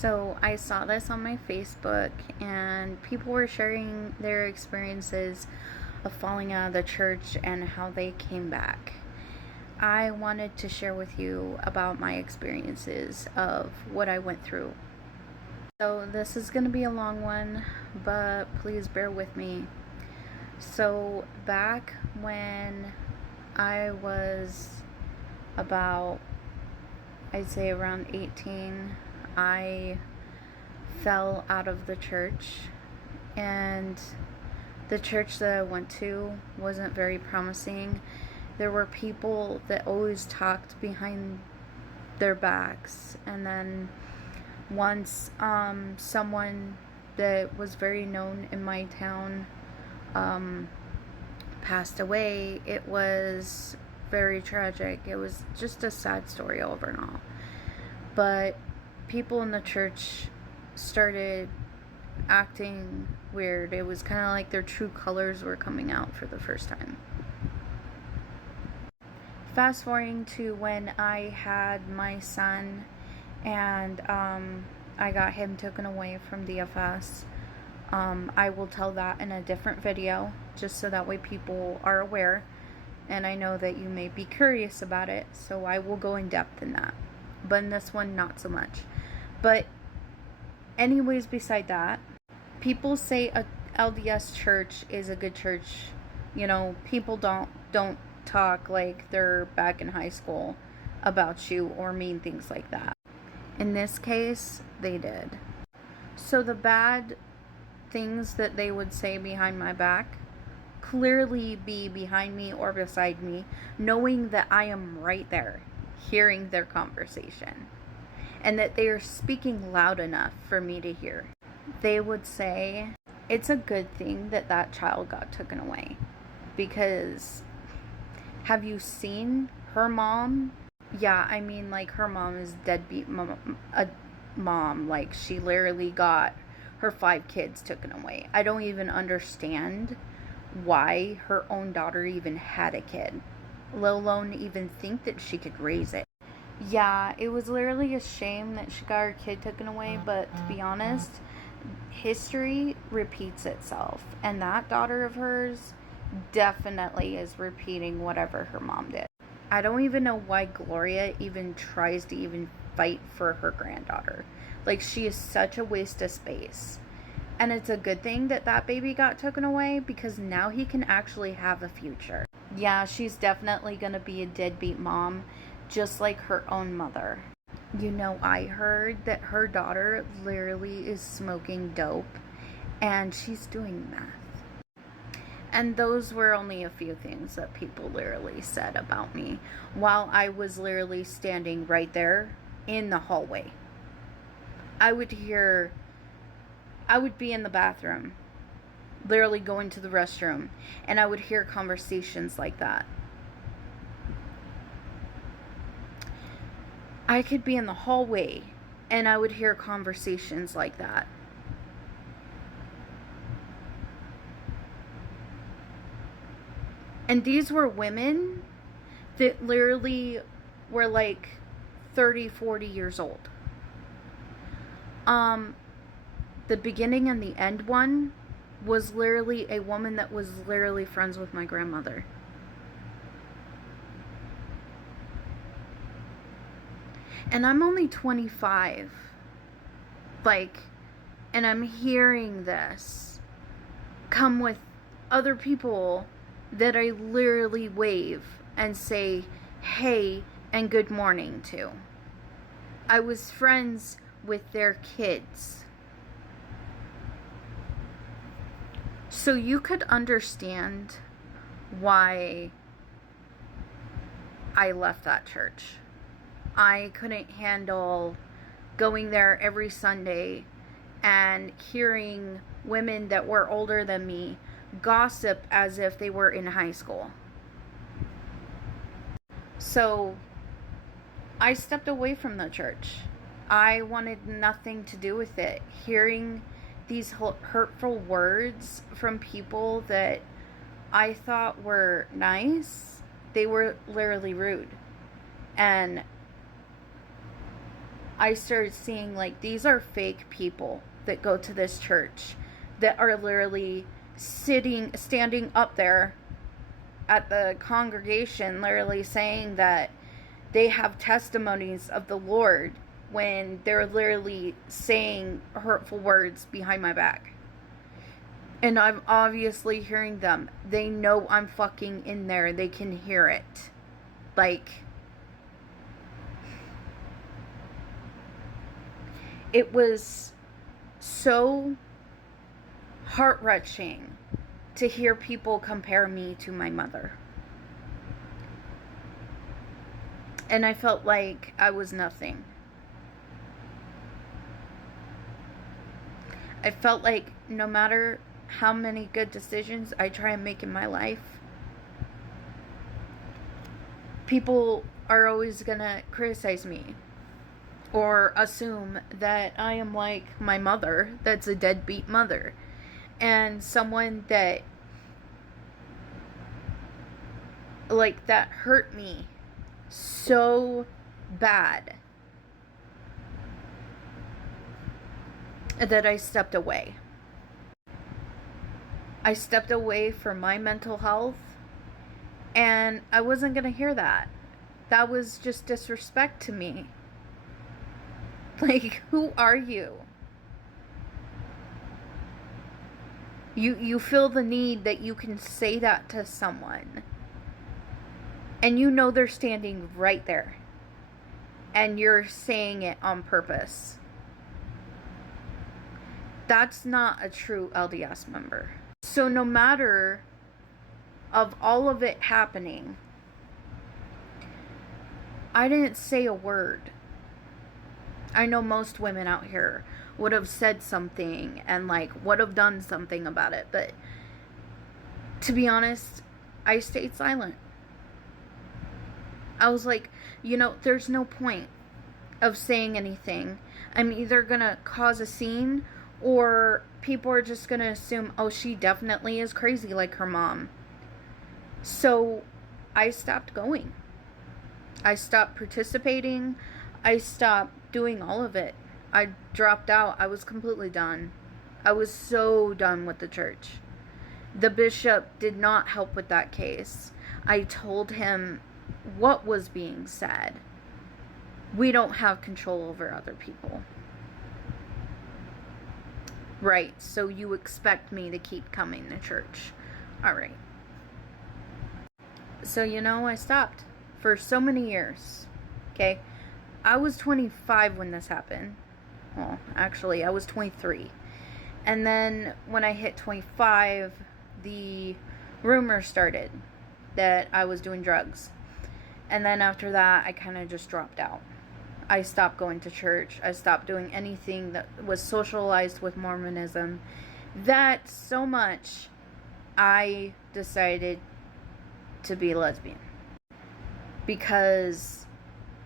So I saw this on my Facebook, and people were sharing their experiences of falling out of the church and how they came back. I wanted to share with you about my experiences of what I went through. So this is going to be a long one, but please bear with me. So back when I was about, I'd say around 18, I fell out of the church, and the church that I went to wasn't very promising. There were people that always talked behind their backs, and then once someone that was very known in my town passed away. It was very tragic. It was just a sad story over and all. But people in the church started acting weird. It was kind of like their true colors were coming out for the first time. Fast forwarding to when I had my son, and I got him taken away from DFS. I will tell that in a different video, just so that way people are aware, and I know that you may be curious about it, so I will go in depth in that. But in this one, not so much. But anyways, beside that, people say a LDS church is a good church. You know, people don't talk like they're back in high school about you or mean things like that. In this case, they did. So the bad things that they would say behind my back clearly be behind me or beside me, knowing that I am right there, hearing their conversation, and that they are speaking loud enough for me to hear. They would say, it's a good thing that that child got taken away, because have you seen her mom? Yeah, I mean, like, her mom is deadbeat mom. Like, she literally got her 5 kids taken away. I don't even understand why her own daughter even had a kid, let alone even think that she could raise it. Yeah, it was literally a shame that she got her kid taken away, but to be honest, history repeats itself, and that daughter of hers definitely is repeating whatever her mom did. I don't even know why Gloria even tries to even fight for her granddaughter. Like, she is such a waste of space. And it's a good thing that that baby got taken away, because now he can actually have a future. Yeah, she's definitely gonna be a deadbeat mom, just like her own mother. You know, I heard that her daughter literally is smoking dope, and she's doing meth. And those were only a few things that people literally said about me while I was literally standing right there in the hallway. I would be in the bathroom, literally going to the restroom, and I would hear conversations like that. I could be in the hallway and I would hear conversations like that. And these were women that literally were like 30, 40 years old. The beginning and the end one was literally a woman that was literally friends with my grandmother. And I'm only 25. And I'm hearing this come with other people that I literally wave and say hey and good morning to. I was friends with their kids. So you could understand why I left that church. I couldn't handle going there every Sunday and hearing women that were older than me gossip as if they were in high school. So I stepped away from the church. I wanted nothing to do with it. Hearing these hurtful words from people that I thought were nice, they were literally rude. And I started seeing, like, these are fake people that go to this church that are literally standing up there at the congregation, literally saying that they have testimonies of the Lord when they're literally saying hurtful words behind my back. And I'm obviously hearing them. They know I'm fucking in there. They can hear it. Like, it was so heart-wrenching to hear people compare me to my mother. And I felt like I was nothing. I felt like no matter how many good decisions I try and make in my life, people are always gonna criticize me or assume that I am like my mother, that's a deadbeat mother, and someone that, like, that hurt me so bad that I stepped away. I stepped away from my mental health, and I wasn't gonna hear that. That was just disrespect to me. Like, who are you? You feel the need that you can say that to someone, and you know they're standing right there, and you're saying it on purpose. That's not a true LDS member. So no matter of all of it happening, I didn't say a word. I know most women out here would have said something and, like, would have done something about it, but to be honest, I stayed silent. I was like, there's no point of saying anything. I'm either gonna cause a scene, or people are just gonna assume, oh, she definitely is crazy like her mom. So I stopped going. I stopped participating. I stopped doing all of it. I dropped out. I was completely done. I was so done with the church. The bishop did not help with that case. I told him what was being said. We don't have control over other people. Right, so you expect me to keep coming to church. Alright. So, I stopped for so many years. Okay? I was 25 when this happened. Well, actually, I was 23. And then when I hit 25, the rumor started that I was doing drugs. And then after that, I kind of just dropped out. I stopped going to church. I stopped doing anything that was socialized with Mormonism. That so much, I decided to be lesbian. Because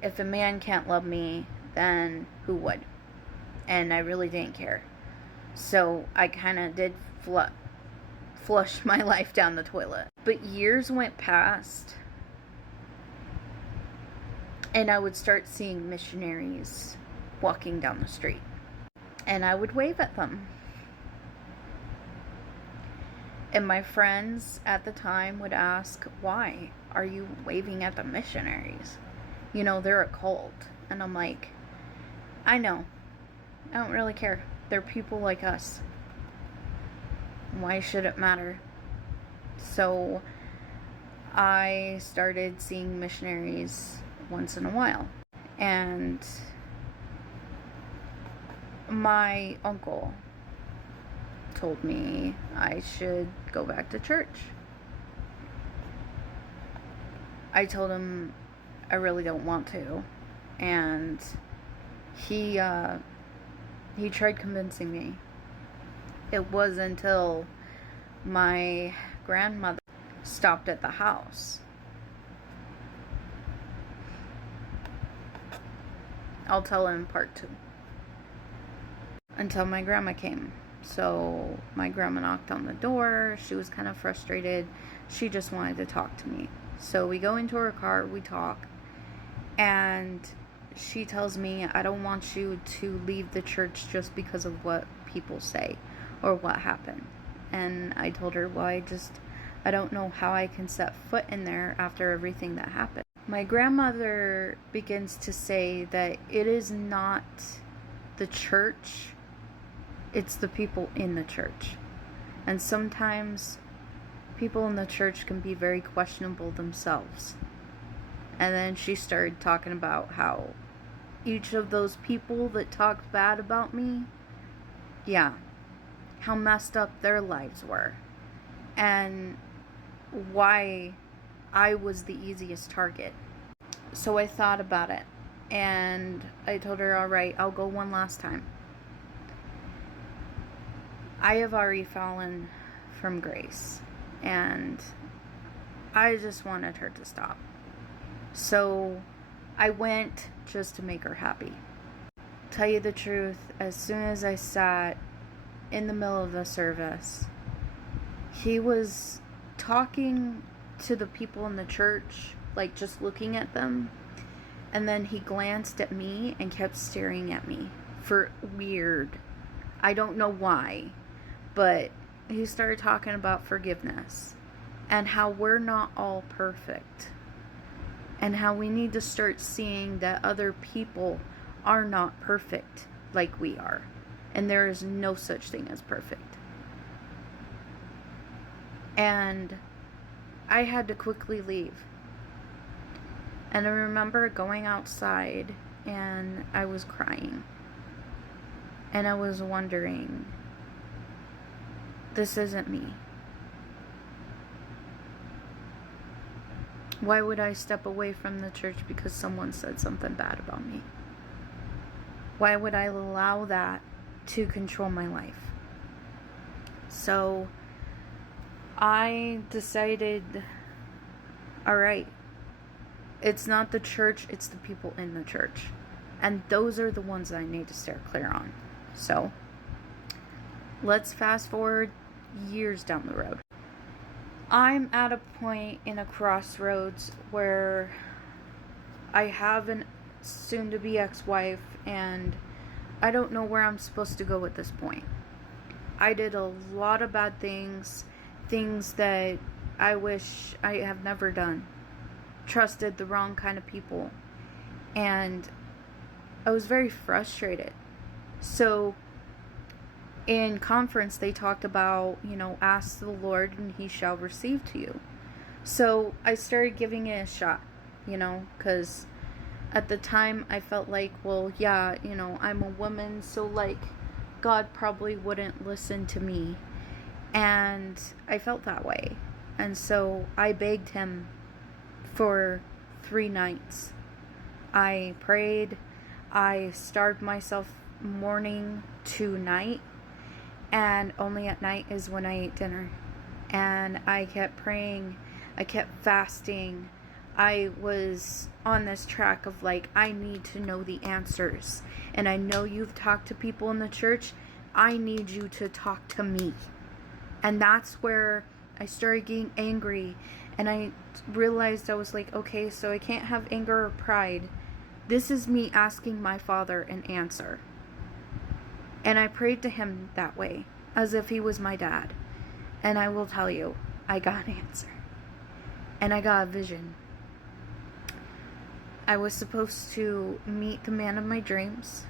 if a man can't love me, then who would? And I really didn't care. So I kind of did flush my life down the toilet. But years went past, and I would start seeing missionaries walking down the street. And I would wave at them. And my friends at the time would ask, why are you waving at the missionaries? They're a cult. And I'm like, I know. I don't really care. They're people like us. Why should it matter? So I started seeing missionaries once in a while. And my uncle told me I should go back to church. I told him I really don't want to, and he tried convincing me. It was until my grandmother stopped at the house. I'll tell in part 2. Until my grandma came. So my grandma knocked on the door. She was kind of frustrated. She just wanted to talk to me. So we go into her car, we talk, and she tells me, I don't want you to leave the church just because of what people say or what happened. And I told her, well, I don't know how I can set foot in there after everything that happened. My grandmother begins to say that it is not the church, it's the people in the church. And sometimes people in the church can be very questionable themselves. And then she started talking about how each of those people that talked bad about me, yeah, how messed up their lives were. And why I was the easiest target. So I thought about it. And I told her, all right, I'll go one last time. I have already fallen from grace. And I just wanted her to stop. So I went just to make her happy. Tell you the truth, as soon as I sat in the middle of the service, he was talking to the people in the church, like just looking at them. And then he glanced at me and kept staring at me for weird. I don't know why, but he started talking about forgiveness and how we're not all perfect. And how we need to start seeing that other people are not perfect like we are. And there is no such thing as perfect. And I had to quickly leave. And I remember going outside and I was crying. And I was wondering, this isn't me. Why would I step away from the church because someone said something bad about me? Why would I allow that to control my life? So I decided, all right, it's not the church, it's the people in the church. And those are the ones that I need to steer clear on. So let's fast forward years down the road. I'm at a point in a crossroads where I have an soon-to-be ex-wife, and I don't know where I'm supposed to go at this point. I did a lot of bad things that I wish I have never done. Trusted the wrong kind of people, and I was very frustrated. So in conference, they talked about, ask the Lord and he shall receive to you. So I started giving it a shot, because at the time I felt like, well, yeah, I'm a woman, so like God probably wouldn't listen to me. And I felt that way. And so I begged him for 3 nights. I prayed. I starved myself morning to night. And only at night is when I ate dinner. And I kept praying. I kept fasting. I was on this track of like, I need to know the answers. And I know you've talked to people in the church. I need you to talk to me. And that's where I started getting angry. And I realized I was like, okay, so I can't have anger or pride. This is me asking my Father an answer. And I prayed to him that way, as if he was my dad. And I will tell you, I got an answer. And I got a vision. I was supposed to meet the man of my dreams,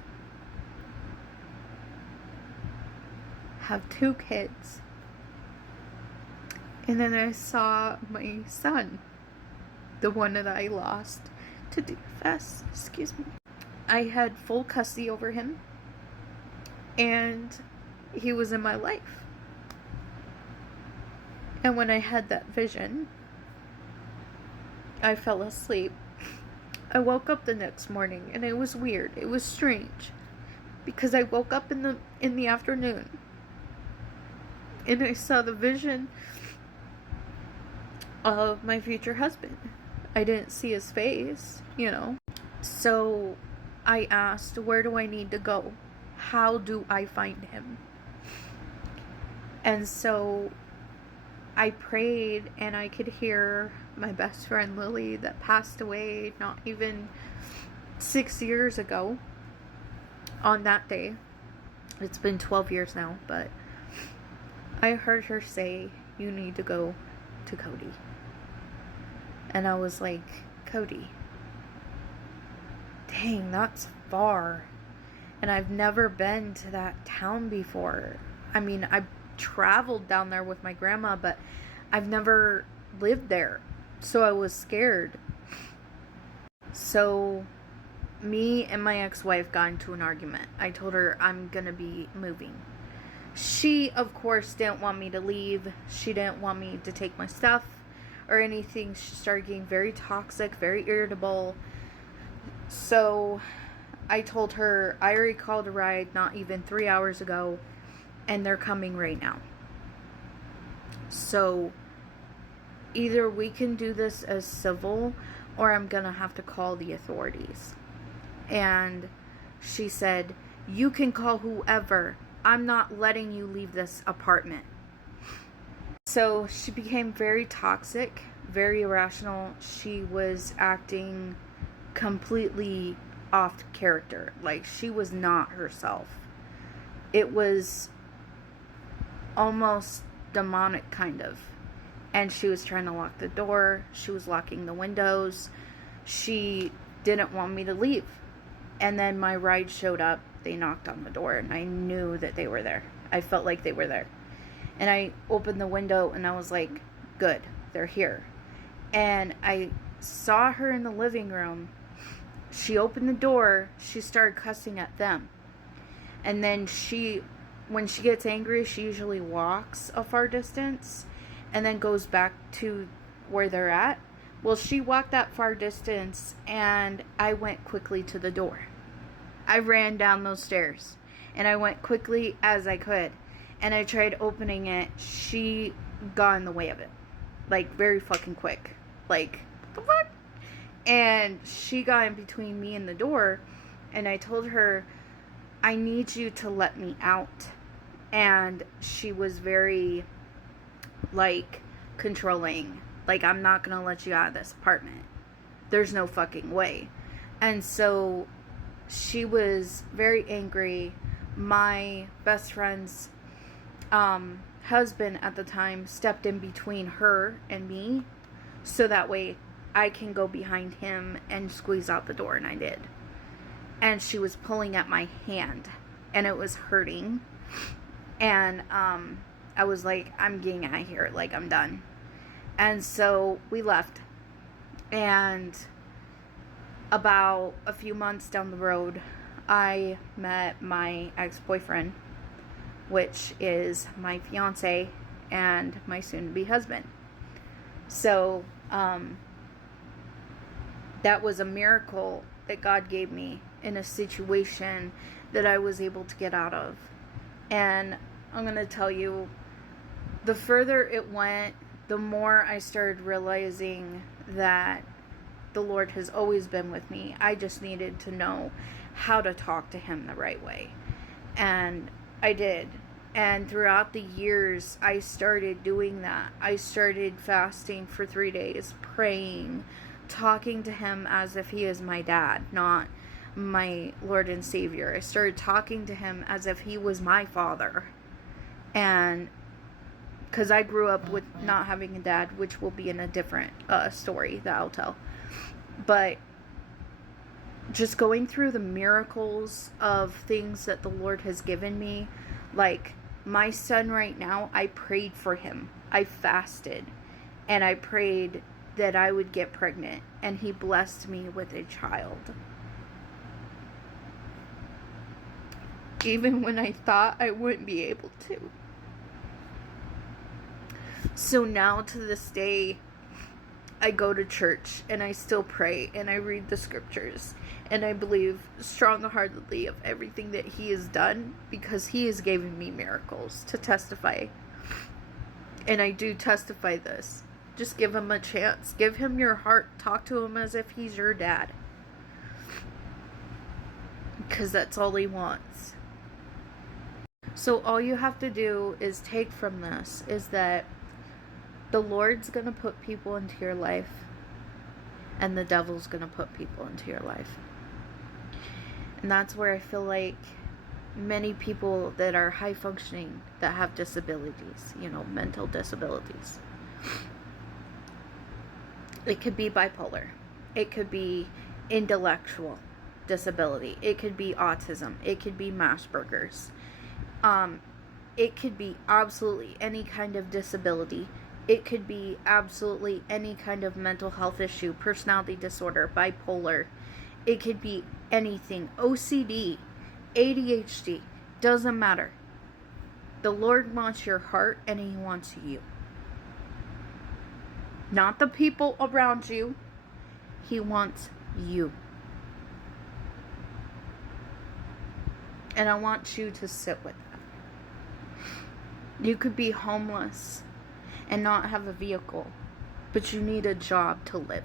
have 2 kids, and then I saw my son, the one that I lost to DFS, I had full custody over him, and he was in my life. And when I had that vision, I fell asleep. I woke up the next morning, and it was weird. It was strange, because I woke up in the afternoon, and I saw the vision of my future husband. I didn't see his face, So I asked, where do I need to go? How do I find him? And so I prayed, and I could hear my best friend Lily that passed away not even 6 years ago, on that day, it's been 12 years now, but I heard her say, "You need to go to Cody." And I was like, Cody? Dang, that's far. And I've never been to that town before. I mean, I've traveled down there with my grandma, but I've never lived there. So I was scared. So me and my ex-wife got into an argument. I told her I'm gonna be moving. She, of course, didn't want me to leave. She didn't want me to take my stuff or anything. She started getting very toxic, very irritable. So I told her I already called a ride not even 3 hours ago, and they're coming right now. So either we can do this as civil, or I'm gonna have to call the authorities. And she said, "You can call whoever. I'm not letting you leave this apartment." So she became very toxic, very irrational. She was acting completely off character. Like, she was not herself. It was almost demonic, kind of. And she was trying to lock the door. She was locking the windows. She didn't want me to leave. And then my ride showed up. They knocked on the door, and I knew that they were there. I felt like they were there. And I opened the window, and I was like, good, they're here. And I saw her in the living room. She opened the door. She started cussing at them. And then when she gets angry, she usually walks a far distance and then goes back to where they're at. Well, she walked that far distance, and I went quickly to the door. I ran down those stairs, and I went quickly as I could. And I tried opening it. She got in the way of it. Like, very fucking quick. Like, what the fuck? And she got in between me and the door. And I told her, "I need you to let me out." And she was very, like, controlling. Like, "I'm not gonna let you out of this apartment. There's no fucking way." And so she was very angry. My best friend's husband at the time stepped in between her and me, so that way I can go behind him and squeeze out the door, and I did. And she was pulling at my hand, and it was hurting. And I was like, "I'm getting out of here. Like, I'm done." And so we left. And about a few months down the road, I met my ex-boyfriend, which is my fiance and my soon-to-be husband. So that was a miracle that God gave me in a situation that I was able to get out of. And I'm going to tell you, the further it went, the more I started realizing that the Lord has always been with me. I just needed to know how to talk to Him the right way. And I did. And throughout the years, I started doing that. I started fasting for 3 days, praying, talking to Him as if He is my dad, not my Lord and Savior. I started talking to Him as if He was my father. And because I grew up with not having a dad, which will be in a different story that I'll tell. But just going through the miracles of things that the Lord has given me, like my son right now, I prayed for him. I fasted, and I prayed that I would get pregnant, and He blessed me with a child. Even when I thought I wouldn't be able to. So now to this day, I go to church, and I still pray, and I read the scriptures, and I believe strong-heartedly of everything that He has done, because He has given me miracles to testify. And I do testify this. Just give Him a chance. Give Him your heart. Talk to Him as if He's your dad. Because that's all He wants. So all you have to do is take from this is that the Lord's going to put people into your life, and the devil's going to put people into your life. And that's where I feel like many people that are high functioning, that have disabilities, mental disabilities. It could be bipolar. It could be intellectual disability. It could be autism. It could be Asperger's. It could be absolutely any kind of disability. It could be absolutely any kind of mental health issue, personality disorder, bipolar. It could be anything. OCD, ADHD, doesn't matter. The Lord wants your heart and He wants you. Not the people around you. He wants you. And I want you to sit with that. You could be homeless and not have a vehicle, but you need a job to live.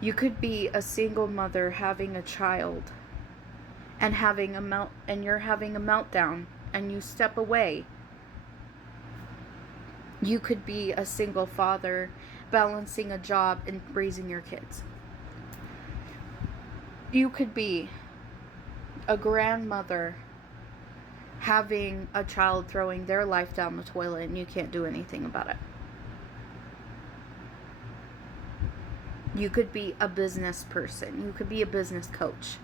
You could be a single mother having a child and you're having a meltdown and you step away. You could be a single father balancing a job and raising your kids. You could be a grandmother having a child throwing their life down the toilet and you can't do anything about it. You could be a business person. You could be a business coach,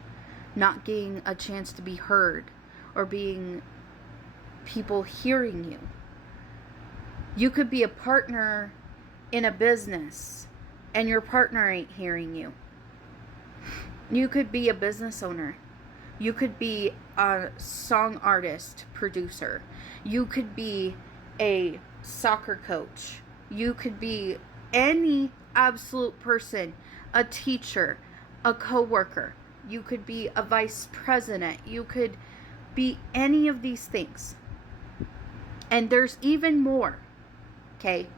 not getting a chance to be heard or being people hearing you. You could be a partner in a business and your partner ain't hearing you. You could be a business owner. You could be a song artist, producer. You could be a soccer coach. You could be any absolute person, a teacher, a coworker. You could be a vice president. You could be any of these things. And there's even more. Okay?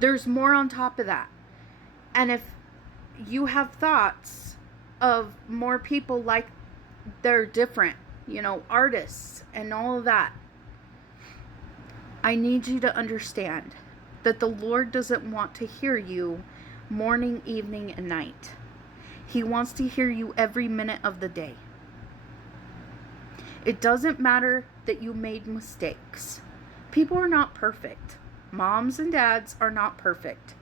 There's more on top of that. And if you have thoughts of more people like they're different, artists and all of that, I need you to understand that the Lord doesn't want to hear you morning, evening, and night. He wants to hear you every minute of the day. It doesn't matter that you made mistakes. People are not perfect. Moms and dads are not perfect.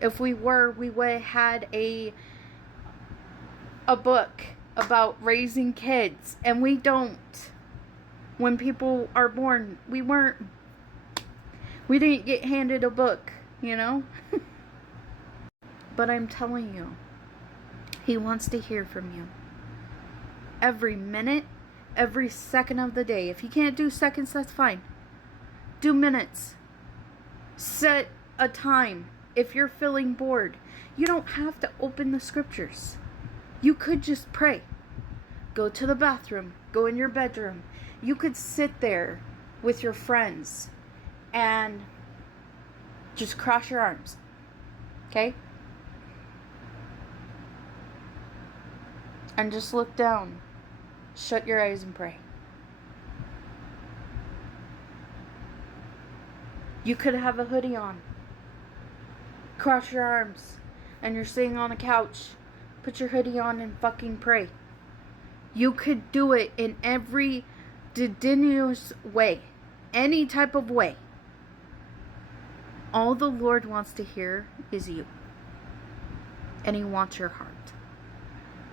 If we were, we would have had a book about raising kids, and we don't. When people are born, we didn't get handed a book, But I'm telling you, He wants to hear from you. Every minute, every second of the day. If you can't do seconds, that's fine. Do minutes. Set a time. If you're feeling bored, you don't have to open the scriptures. You could just pray. Go to the bathroom. Go in your bedroom. You could sit there with your friends and just cross your arms. Okay? And just look down. Shut your eyes and pray. You could have a hoodie on. Cross your arms. And you're sitting on a couch. Put your hoodie on and fucking pray. You could do it in every dedicated way. Any type of way. All the Lord wants to hear is you. And He wants your heart.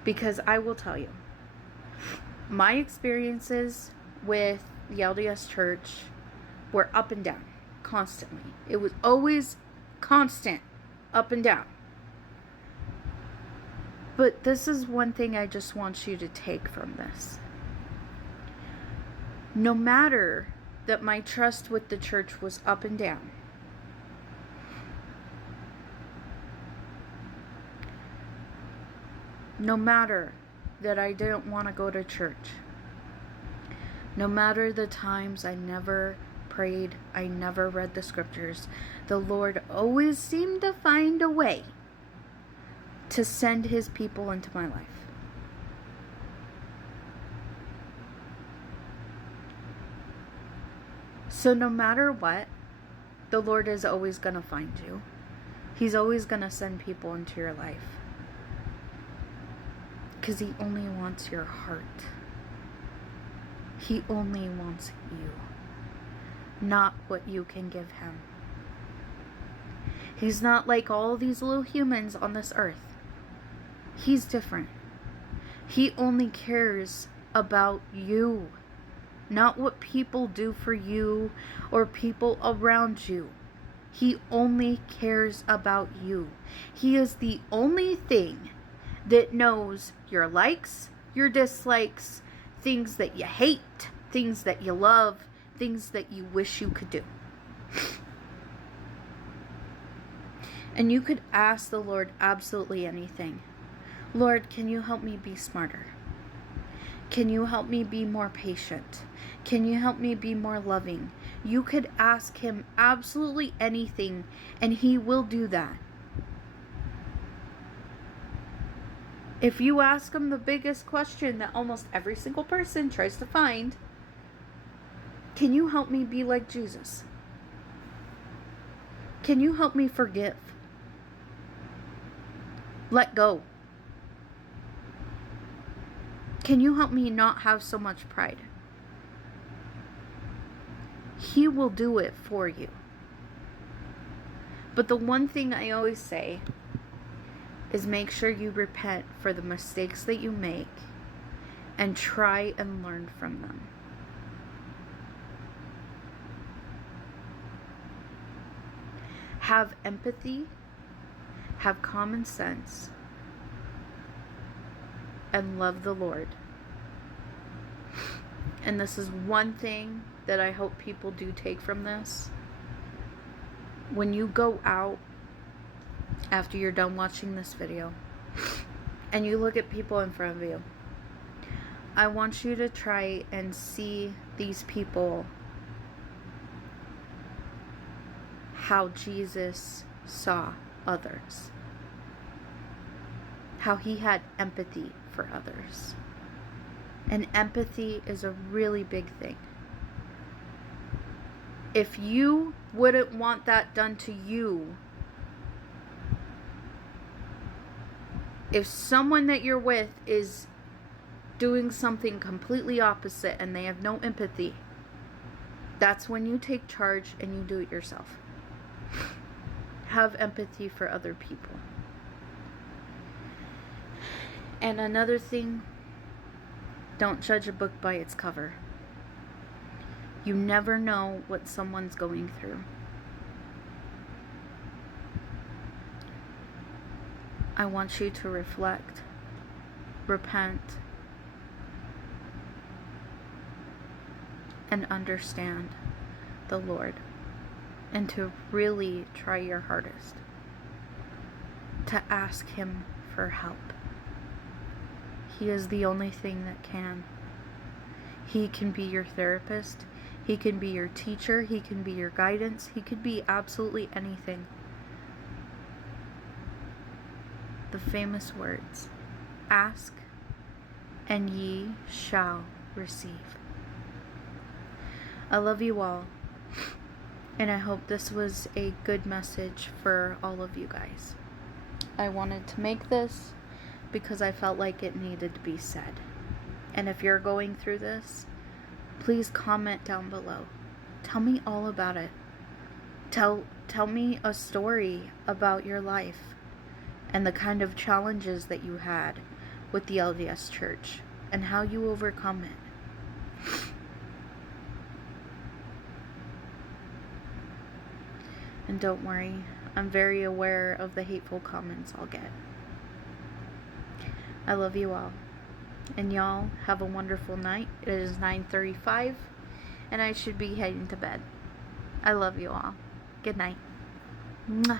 Because I will tell you, my experiences with the LDS church were up and down. Constantly. It was always constant. Up and down. But this is one thing I just want you to take from this. No matter that my trust with the church was up and down, no matter that I didn't want to go to church, no matter the times I never prayed, I never read the scriptures, the Lord always seemed to find a way to send His people into my life. So no matter what, the Lord is always going to find you. He's always going to send people into your life. Because He only wants your heart. He only wants you, not what you can give Him. He's not like all these little humans on this earth. He's different. He only cares about you, not what people do for you or people around you. He only cares about you. He is the only thing that knows your likes, your dislikes, things that you hate, things that you love, things that you wish you could do. And you could ask the Lord absolutely anything. Lord, can you help me be smarter? Can you help me be more patient? Can you help me be more loving? You could ask Him absolutely anything, and He will do that. If you ask Him the biggest question that almost every single person tries to find, can you help me be like Jesus? Can you help me forgive? Let go. Can you help me not have so much pride? He will do it for you. But the one thing I always say is make sure you repent for the mistakes that you make and try and learn from them. Have empathy, have common sense, and love the Lord. And this is one thing that I hope people do take from this. When you go out after you're done watching this video and you look at people in front of you, I want you to try and see these people how Jesus saw others. How He had empathy for others. And empathy is a really big thing. If you wouldn't want that done to you, if someone that you're with is doing something completely opposite and they have no empathy, that's when you take charge and you do it yourself. Have empathy for other people. And another thing, don't judge a book by its cover. You never know what someone's going through. I want you to reflect, repent, and understand the Lord, and to really try your hardest to ask Him for help. He is the only thing that can. He can be your therapist. He can be your teacher. He can be your guidance. He could be absolutely anything. The famous words, ask and ye shall receive. I love you all, and I hope this was a good message for all of you guys. I wanted to make this because I felt like it needed to be said. And if you're going through this, please comment down below. Tell me all about it. Tell me a story about your life and the kind of challenges that you had with the LDS church and how you overcome it. And don't worry, I'm very aware of the hateful comments I'll get. I love you all. And y'all have a wonderful night. It is 9:35 and I should be heading to bed. I love you all. Good night. Mwah.